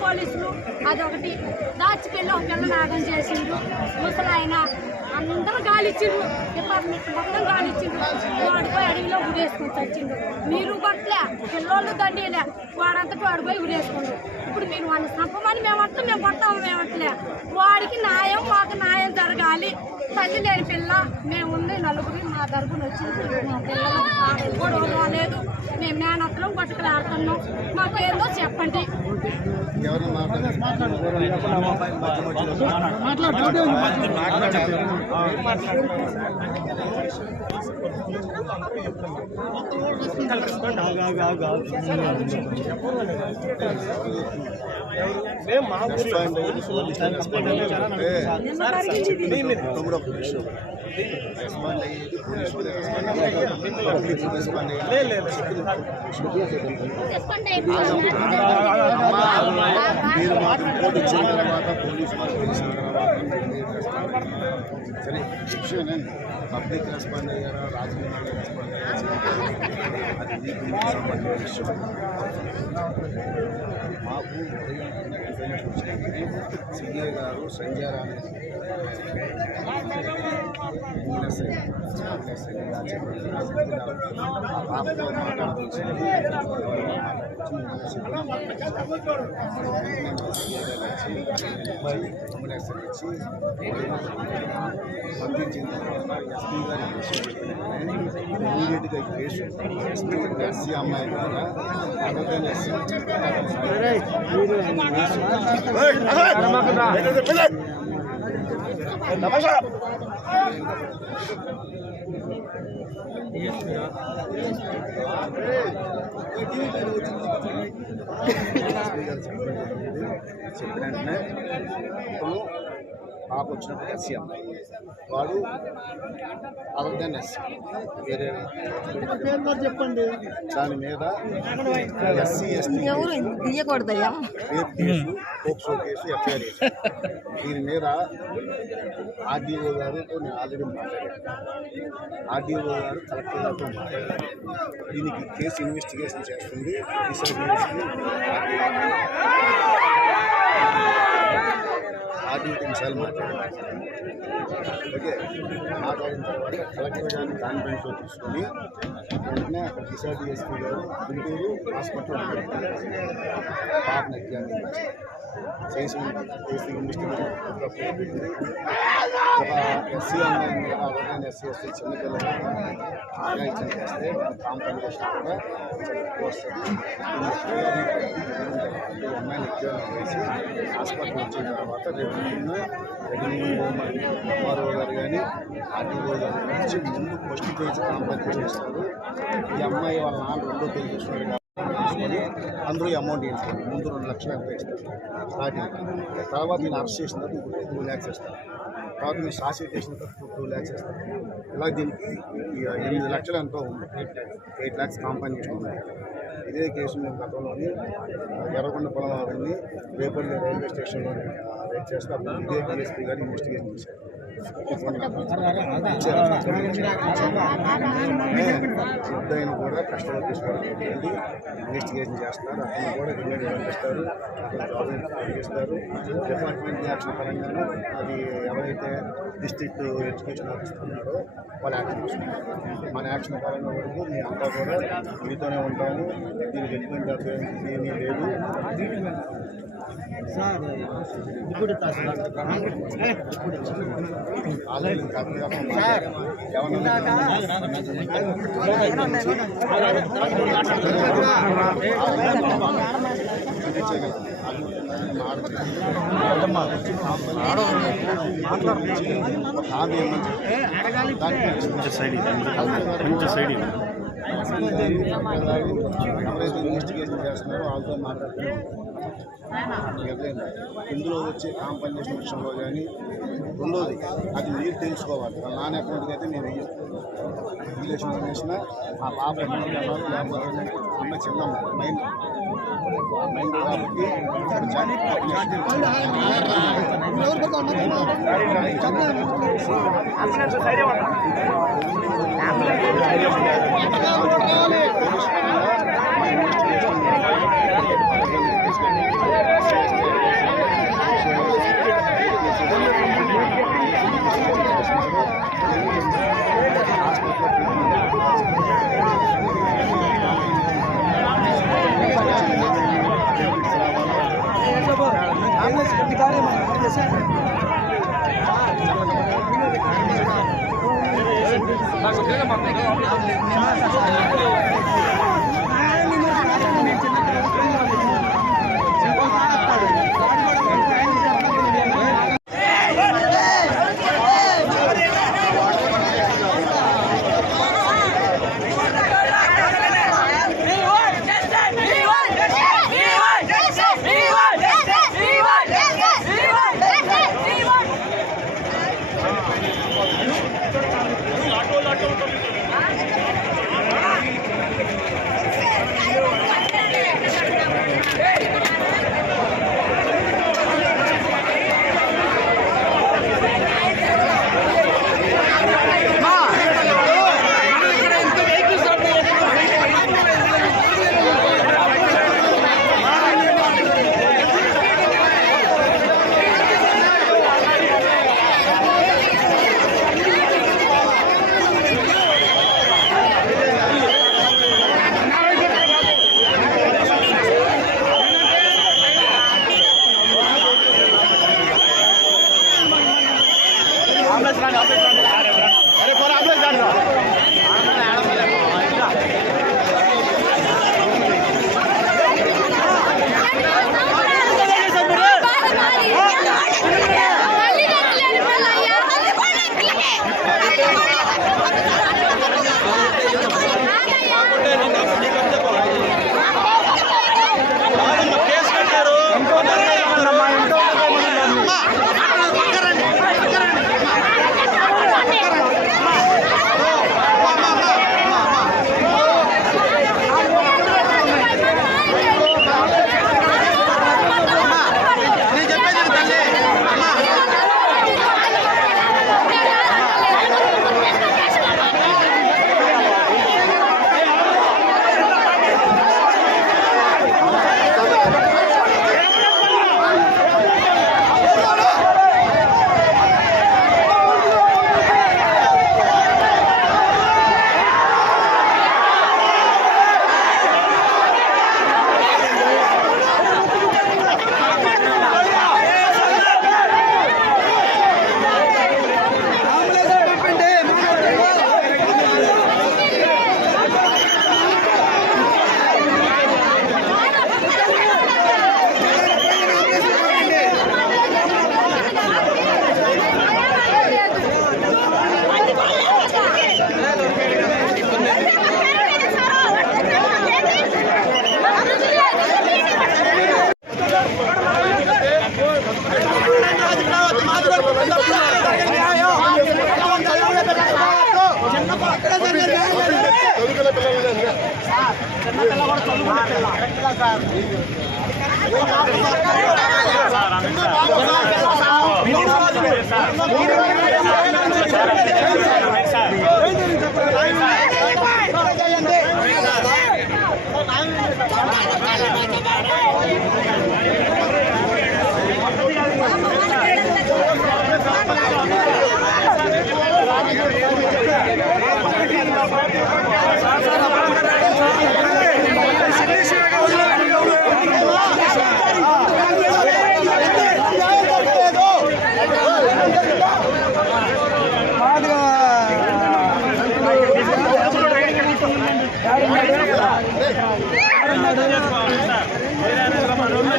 పోలీసులు అదొకటి దాచిపెళ్ళి ఒక పిల్ల నాగం చేసిండ్రు. ముసలాయన అందరూ గాలిచ్చిండ్రు, డిపార్ట్మెంట్ మొత్తం గాలిచ్చిండ్రు. వాడిపోయి అడవిలో ఉరేసుకొని చచ్చిండు. మీరు కొట్టలే, పిల్లోళ్ళు దండిలే, వాడంతటి వాడిపోయి ఉరేసుకుండ్రు. ఇప్పుడు మీరు వాడిని చంపమని మేమంతా మేము కొట్టాము, మేమట్లే. వాడికి న్యాయం, మాకు న్యాయం జరగాలి. తల్లి లేని పిల్ల మేము ఉంది నలుగురి, మా తరపున వచ్చింది. మా పిల్లలు కూడా లేదు, మేము మేనత్తలం పట్టుకుని ఆడుతున్నాం. మాకు ఏదో చెప్పండి. మీరు మాకు రిపోర్ట్ ఇచ్చిన తర్వాత పోలీసు వాళ్ళు తెలిసిన తర్వాత సరే విషయం పబ్లిక్ రెస్పాండ్ అయ్యారా, రాజకీయ రెస్పాండ్ అయ్యారా, అది మీకు సంబంధించిన విషయం. మాకు సిఏ గారు సంజయ్ రాణి పంపించిన తర్వాత ఎస్పీ గారి ఇమీడియట్గా కేసు ఎస్సీ అమ్మాయి ద్వారా అదొకనే చెప్పిన వెంటనే ఇప్పుడు పాప వచ్చినప్పుడు ఎస్సీ అమ్మాయి వాడు అదొకనే వేరే చెప్పండి. దాని మీద SC ST rape case, POCSO case, FIR case. దీని మీద ఆర్డీఓ గారితో నేను ఆల్రెడీ మాట్లాడాను. ఆర్డీఓ గారు కలెక్టర్ గారితో మాట్లాడారు. దీనికి కేసు ఇన్వెస్టిగేషన్ చేస్తుంది. ఆర్డీఓ నిమిషాలు మాట్లాడారు. ఓకే, మాట్లాడిన తర్వాత కలెక్టర్ గారిని కాన్ఫరెన్స్లో తీసుకొని వెంటనే అక్కడ డిఎస్పీ గారు గుంటూరు హాస్పిటల్లో పాపను ఎగ్జామిన్ చేసి ఇన్వెస్టిగేషన్ ఒక ఎస్సీ అమ్మాయి మీద అవగాహన ఎస్సీ ఎస్టీ చిన్నపిల్లలు ఆగాయితం చేస్తే కాంపెన్సేషన్ కూడా వస్తుంది. ఈ అమ్మాయిని ఎగ్జామిన్ చేసి హాస్పిటల్ వచ్చిన తర్వాత రేపు రెవెన్యూ ఎంఆర్ఓ గారు కానీ ఆర్టీఓ గారు నుంచి ముందు ఫస్ట్ పేజ్ కాంపెన్సేషన్ ఇస్తారు. ఈ అమ్మాయి వాళ్ళ నాన్న రెండో పేజ్ చూస్తున్నారు తీసుకొని అందరూ అమౌంట్ వేసుకోండి. ముందు 2 లక్షలు ఎంత ఇస్తారు స్టార్టింగ్. తర్వాత నేను అరెస్ట్ చేసిన తర్వాత 2 lakhs ఇస్తాను. తర్వాత నేను షార్ట్ చేసిన తర్వాత 2 lakhs ఇస్తాను. ఇలా దీనికి 8 లక్షలు ఎంతో ఉంది. 8 lakhs కాంపెన్సేషన్ ఉంది. ఇదే కేసు మేము గతంలోని ఎర్రగొండ పొలం అవన్నీ రేపల్లి రైల్వే స్టేషన్లో రేట్ చేస్తే అప్పుడు ఇదే డిఎస్పీ గారు ఇన్వెస్టిగేషన్ చేశారు. వృద్ధైన కూడా కస్టమర్ తీసుకోవడం ఇన్వెస్టిగేషన్ చేస్తారు. అతను కూడా రిమైండ్ పంపిస్తారు, జాబ్ చేస్తారు. డిపార్ట్మెంట్ యాక్షన్ పరంగా అది ఎవరైతే డిస్ట్రిక్ట్ ఎడ్యుకేషన్ ఆఫీసర్ ఉన్నారో వాళ్ళు యాక్షన్ తీసుకుంటారు. మన యాక్షన్ పరంగా వరకు మీ అంతా కూడా మీతోనే ఉంటాము. దీనికి ఎటువంటి అభ్యర్థి ఏమీ లేదు. ఎవరైతే ఇన్వెస్టిగేషన్ చేస్తున్నారో వాళ్ళతో మాట్లాడుతూ ఇందులో వచ్చే కాంపన్సేషన్ విషయంలో కానీ రెండోది అది మీరు తెలుసుకోవాలి. వాళ్ళ నాన్న అకౌంట్కి అయితే నేను రిలేషన్ వేసిన ఆ పాప లేకపోతే అమ్మ చిన్న మైండ్ కాబట్టి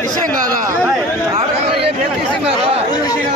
విషయం కాదా విషయం కాదా విషయం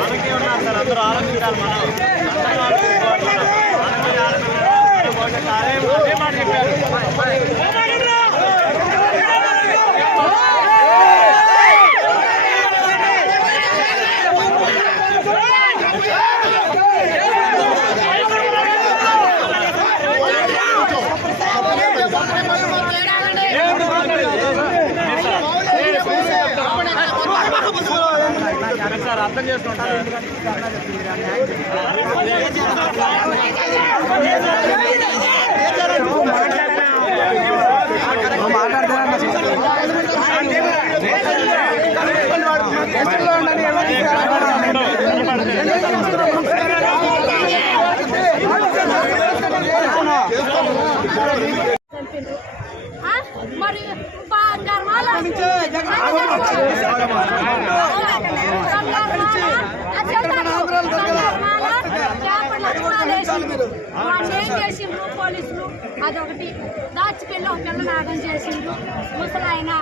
మనకే ఉన్నారు సార్, అందరూ ఆలోచించాలి. అదే మాట చెప్పారు. సార్ అర్థం చేసుకుంటారు. మరి ఏం చేసిండ్రు పోలీసులు? అదొకటి దాచిపెళ్ళి ఒక పిల్ల నాగం చేసిండ్రు. ముసలాయన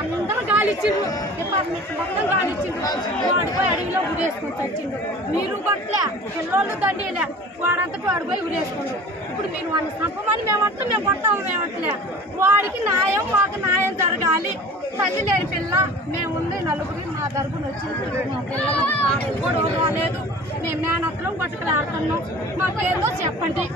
అందరూ గాలిచ్చిండ్రు, డిపార్ట్మెంట్ మొత్తం గాలిచ్చిండ్రు. వాడిపోయి అడవిలో ఉరేసుకొని చచ్చిండ్రు. మీరు కొట్టలే, పిల్లోళ్ళు దండీలే, వాడంతటి వాడిపోయి ఉరేసుకుండ్రు. ఇప్పుడు మీరు వాడిని చంపమని మేము వస్తాం, మేము కొట్టాము, మేము వస్తలే. వాడికి న్యాయం, మాకు న్యాయం జరగాలి. తల్లి లేని పిల్ల, మేము ఉంది నలుగురి, మా తరపున వచ్చింది. మా పిల్లలు కూడా రాలేదు, మేము మేనత్తలం పట్టుకుని ఆడుతున్నాం. మాకేందో చెప్పండి.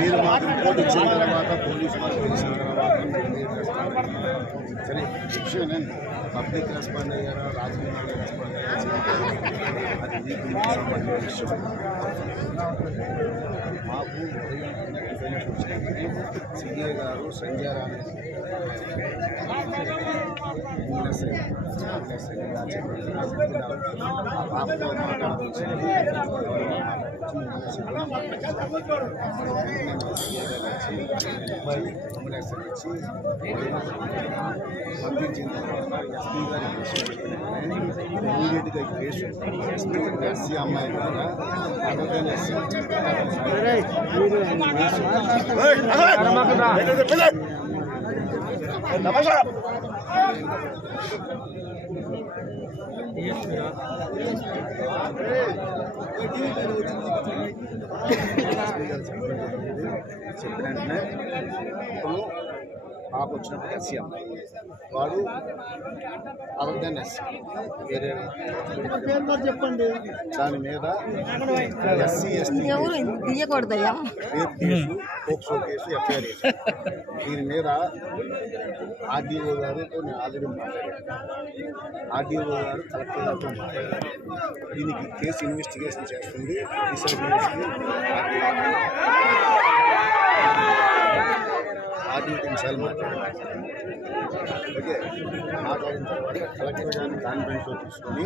మీరు మాకు రిపోర్ట్ ఇచ్చిన తర్వాత పోలీసు వాళ్ళు తెలిసిన తర్వాత సరే విషయమేనండి. పబ్లిక్ రెస్పాండ్ అయ్యారా, రాజకీయ రెస్పాండ్ అయ్యారా, అది మీకు సంబంధించిన విషయం. మాకు సిఏ గారు సంజయ్ రాణి పాపతో మాట్లాడుతుంది. పంపించిన తర్వాత ఎస్పీ గారి ఇమీడియట్గా కేసు ఎస్సీ అమ్మాయి ద్వారా అబద్ధాన్ని ఎస్సీ చెప్పిన వెంటనే ఇప్పుడు పాప వచ్చినప్పుడు ఎస్సీ అమ్మాయి వాడు అబద్ధాన్ని ఎస్సీ వేరే చెప్పండి. దాని మీద SC ST rape case, POCSO case, FIR వేసి దీని మీద ఆర్డీఓ గారితో నేను ఆల్రెడీ మాట్లాడాను. ఆర్డీఓ గారు కలెక్టర్ గారితో మాట్లాడారు. దీనికి కేసు ఇన్వెస్టిగేషన్ చేస్తుంది. ఆర్డీఓ నిమిషాలు మాట్లాడారు. ఓకే, మాట్లాడిన తర్వాత కలెక్టర్ గారిని కాన్ఫరెన్స్లో తీసుకుని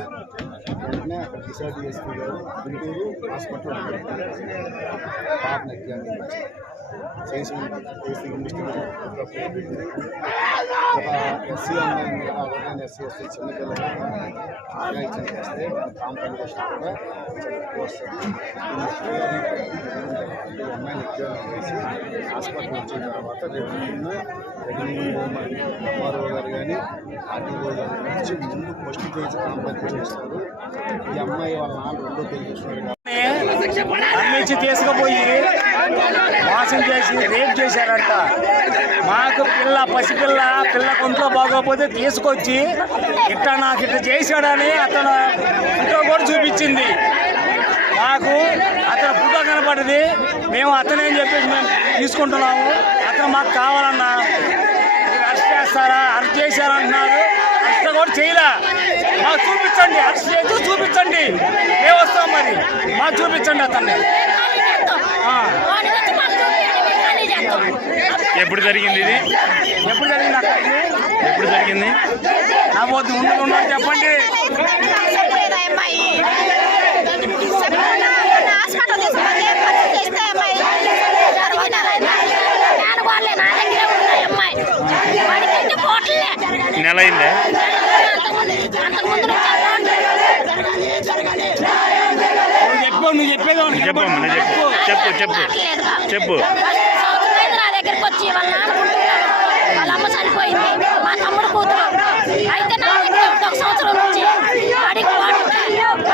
వెంటనే అక్కడ డిఎస్పీ గారు గుంటూరు హాస్పిటల్లో పాపను ఎగ్జామిన్ చేసి ఇన్వెస్టిగేషన్ ఒక ఎస్సీ అమ్మాయి మీద అవగాహన ఎస్సీ ఎస్టీ చిన్నపిల్లలు ఆగాయితం చేస్తే కాంపెన్సేషన్ కూడా వస్తుంది. ఈ అమ్మాయిని ఎగ్జామిన్ చేసి హాస్పిటల్ వచ్చిన తర్వాత రేపు ఎంఆర్ఓ గారు కానీ ఆర్టీఓ గారు వచ్చి ముందు ఫస్ట్ పేజ్ కాంపెన్సేషన్ ఇస్తారు. ఈ అమ్మాయి వాళ్ళ నాన్న రెండో పేజ్ ఇస్తున్నారు. అమ్మించి తీసుకుపోయి మోసం చేసి రేప్ చేశారంట. మాకు పసిపిల్ల కొంట్లో బాగోకపోతే తీసుకొచ్చి ఇట్లా నాకు ఇట్లా చేశాడని అతను ఫోటో కూడా చూపించింది. మాకు అతను ఫోటో కనపడింది. మేము అతనేం చెప్పేసి మేము తీసుకుంటున్నాము. అతను మాకు కావాలన్నా మీరు అరెస్ట్ చేస్తారా, అరెస్ట్ చేశారంటున్నారు. ఎవరు చేయలే. మాకు చూపించండి, అరెస్ట్ చేసి చూపించండి, మేము వస్తాం. మరి మాకు చూపించండి అతన్ని. ఎప్పుడు జరిగింది ఇది? ఎప్పుడు జరిగింది అక్కడ? ఎప్పుడు జరిగింది? నా వద్దు ఉన్నారు చెప్పండి. నెల అయిందే? నువ్వు చెప్పేది చెప్పమ్మా, చెప్పు చెప్పు చెప్పు. నా దగ్గరికి వచ్చి వాళ్ళ అమ్మ చనిపోయింది, మా తమ్ముడు కూతురు అయితే నా దగ్గర 1 సంవత్సరం నుంచి అడిగి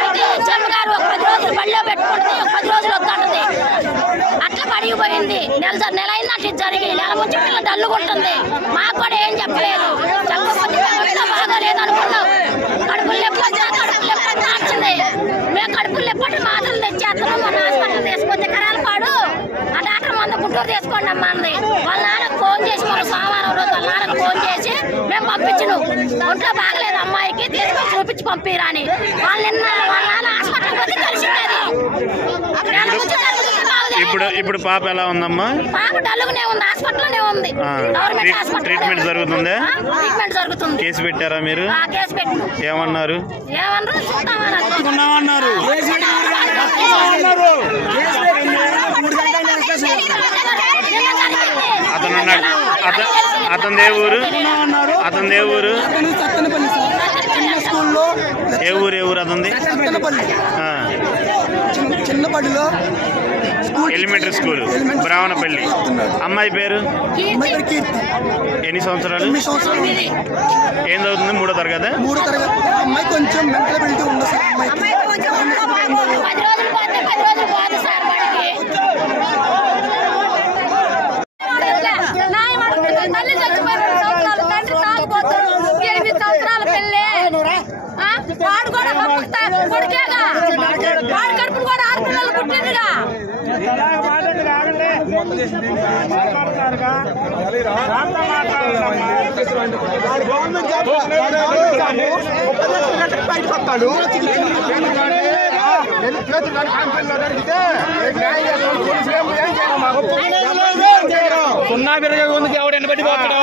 అయితే చెమ్మగారు 10 రోజులు బళ్ళో పెట్టుకుంటుంది, 10 రోజులు వస్తుంటది. అట్లా పడిగిపోయింది. నెల అయిందంటే జరిగి నెల నుంచి పిల్లలు దల్లుకుంటుంది. మాకు కూడా ఏం చెప్పలేదు. చెప్పకపోతే బాగోలేదు అనుకున్నాం. కడుపులు ఎప్పుడు వచ్చింది. మేము కడుపులు ఎప్పటి మాటలు తెచ్చేస్తున్నాం. మన హాస్పిటల్ తీసుకొస్తే కరాలపాడు ఆ డాక్టర్ మందు గుంటూరు తీసుకోండి అమ్మా అంది. వాళ్ళ నాన్నకు ఫోన్ చేసి మన సోమవారం రోజు వాళ్ళ నాన్నకు ఫోన్ చేసి మేము పంపించను, ఒంట్లో బాగలేదు అమ్మాయికి, తీసుకొని చూపించి పంపిరాని. వాళ్ళ నాన్న హాస్పిటల్ పోతే తెలిసింది. ఇప్పుడు పాప ఎలా ఉందమ్మా? పాప డల్లుగానే ఉంది, హాస్పిటల్లోనే ఉంది. గవర్నమెంట్ హాస్పిటల్ ట్రీట్మెంట్ జరుగుతుందా? ట్రీట్మెంట్ జరుగుతుంది. కేసు పెట్టారా మీరు? కేసు పెట్టు. ఏమన్నారు? అన్నారు. అతని ఏ ఊరు? అతని ఏ ఊరు? ఏ ఊరు అతనిది? చిన్నపల్లిలో ఎలిమెంటరీ స్కూల్, బ్రాహ్మణపల్లి. అమ్మాయి పేరు? ఎన్ని సంవత్సరాలు? ఏం చదువుతుంది? 3వ తరగతి. 3వ తరగతి. అమ్మాయి కొంచెం మెంటల్ అబిలిటీ ఉంది సార్. అమ్మాయి 10 రోజులు పోతే 10 రోజులు పోదు సార్. తల్లి చచ్చిపోయి 2 సంవత్సరాలు, తండ్రి తాగుపోతాడు. 8 సంవత్సరాల పెళ్ళి. వాడు కూడా కొడుకేగా, వాడి కడుపును కూడా 6 పిల్లలు పుట్టిందిగా. సున్నా పెరిగే ముందుకు ఎవడు ఎన్నబట్టి పోతాడు?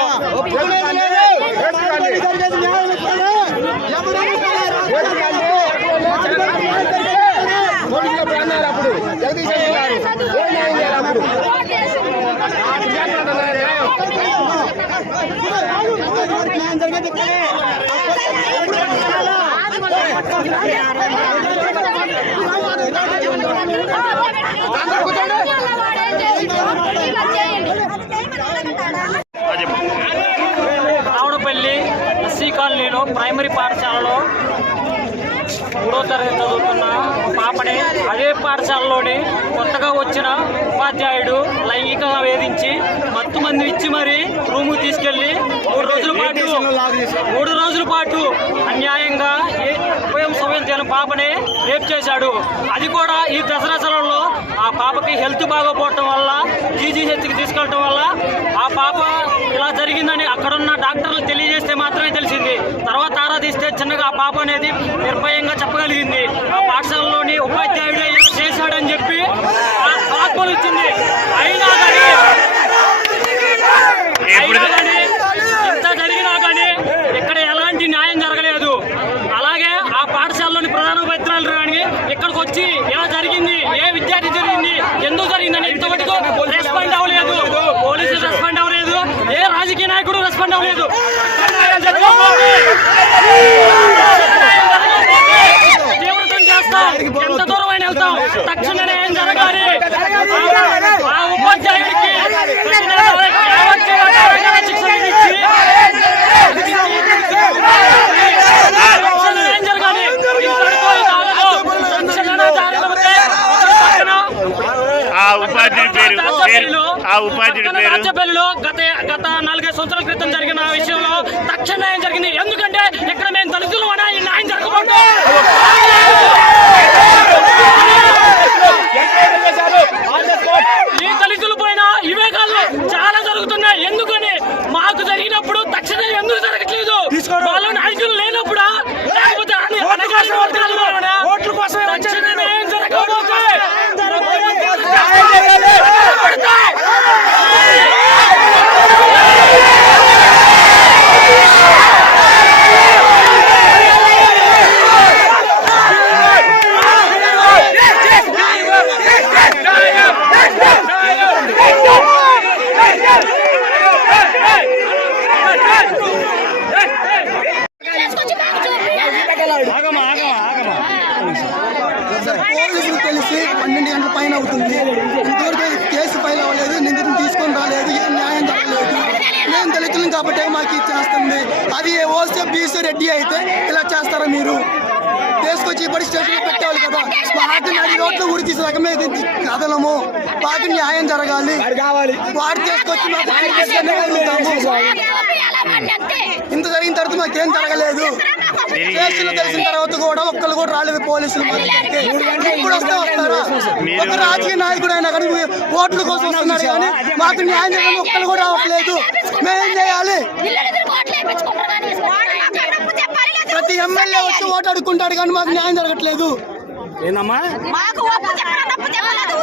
రావణపల్లి ఎస్సీ కాలనీలో ప్రైమరీ పాఠశాలలో 3వ తరగతి చదువుతున్న పాపని అదే పాఠశాలలోని కొత్తగా వచ్చిన ఉపాధ్యాయుడు లైంగికంగా వేధించి మత్తు మంది ఇచ్చి మరి రూముకి తీసుకెళ్లి 3 రోజుల పాటు అన్యాయంగా ఉపయోగ సమయం పాపని రేప్ చేశాడు. అది కూడా ఈ దసరా సెలవుల్లో ఆ పాపకి హెల్త్ బాగోపోవటం వల్ల జీజీహెచ్కి తీసుకెళ్ళటం వల్ల ఆ పాప ఇలా జరిగిందని అక్కడున్న డాక్టర్లు తెలియజేస్తే మాత్రమే తెలిసింది. తర్వాత ఆరాధిస్తే చిన్నగా ఆ పాప అనేది నిర్భయంగా చెప్పగలిగింది. ఆ పాఠశాలలోని ఉపాధ్యాయుడు ఇలా చేశాడని చెప్పి ఆత్మలు ఇచ్చింది. అయినా కానీ ఇంత జరిగినా కానీ ఇక్కడ ఎలాంటి న్యాయం జరగలేదు. అలాగే ఆ పాఠశాలలోని ప్రధాన ఉపాధ్యాయులు కానీ ఇక్కడికి వచ్చి ఎలా జరిగింది, ఏ విద్యార్థి జరిగింది, ఎందుకు జరిగిందని ఇంతవరకు రెస్పాండ్ అవ్వలేదు. పోలీసులు రెస్పాండ్ అవ్వలేదు, ఏ రాజకీయ నాయకుడు రెస్పాండ్ అవ్వలేదు. తీవ్రతం చేస్తాం, ఎంత దూరం అయినా వెళ్తాం, తక్షణ న్యాయం జరగాలి. ఆ ఉపాధ్యాయుడికి శిక్షణ ఇచ్చి ఆ ఉపాధ్యాయుడి పేరు రాజ్యపల్లిలో గత 4-5 సంవత్సరాల క్రితం జరిగిన విషయంలో ఫైన్ అవుతుంది. ఇంతవరకు కేసు ఫైల్ అవ్వలేదు, నిందితులు తీసుకొని రాలేదు, ఏం న్యాయం జరగలేదు. మేము దళితులం కాబట్టి మాకు ఇచ్చేస్తుంది. అది ఓసీ బీసీ రెడ్డి అయితే ఇలా చేస్తారా మీరు? తీసుకొచ్చి ఇప్పుడు స్టేషన్లో పెట్టేవాళ్ళు కదా. మాకు నడి రోడ్లు ఊరి తీసేదాకా మేము కదలము. మాకు న్యాయం జరగాలి. వాడు తీసుకొచ్చి మాకు ఇంత జరిగిన తర్వాత మాకేం జరగలేదు. స్టేషన్లో తెలిసిన తర్వాత కూడా ఒక్కళ్ళు కూడా రాలేదు పోలీసులు. ఇప్పుడు వస్తారా? ఒక రాజకీయ నాయకుడు అయినా కానీ ఓట్ల కోసం వస్తున్నారు కానీ మాకు న్యాయం జరగాలి. ఒక్కళ్ళు కూడా రావట్లేదు. మేమేం చేయాలి? ప్రతి ఎమ్మెల్యే వచ్చి ఓటు అడుక్కుంటాడు కానీ మాకు న్యాయం జరగట్లేదు. ఏందమ్మా మాకు ఒప్పు చెప్పినా తప్పు చెప్పలేదు.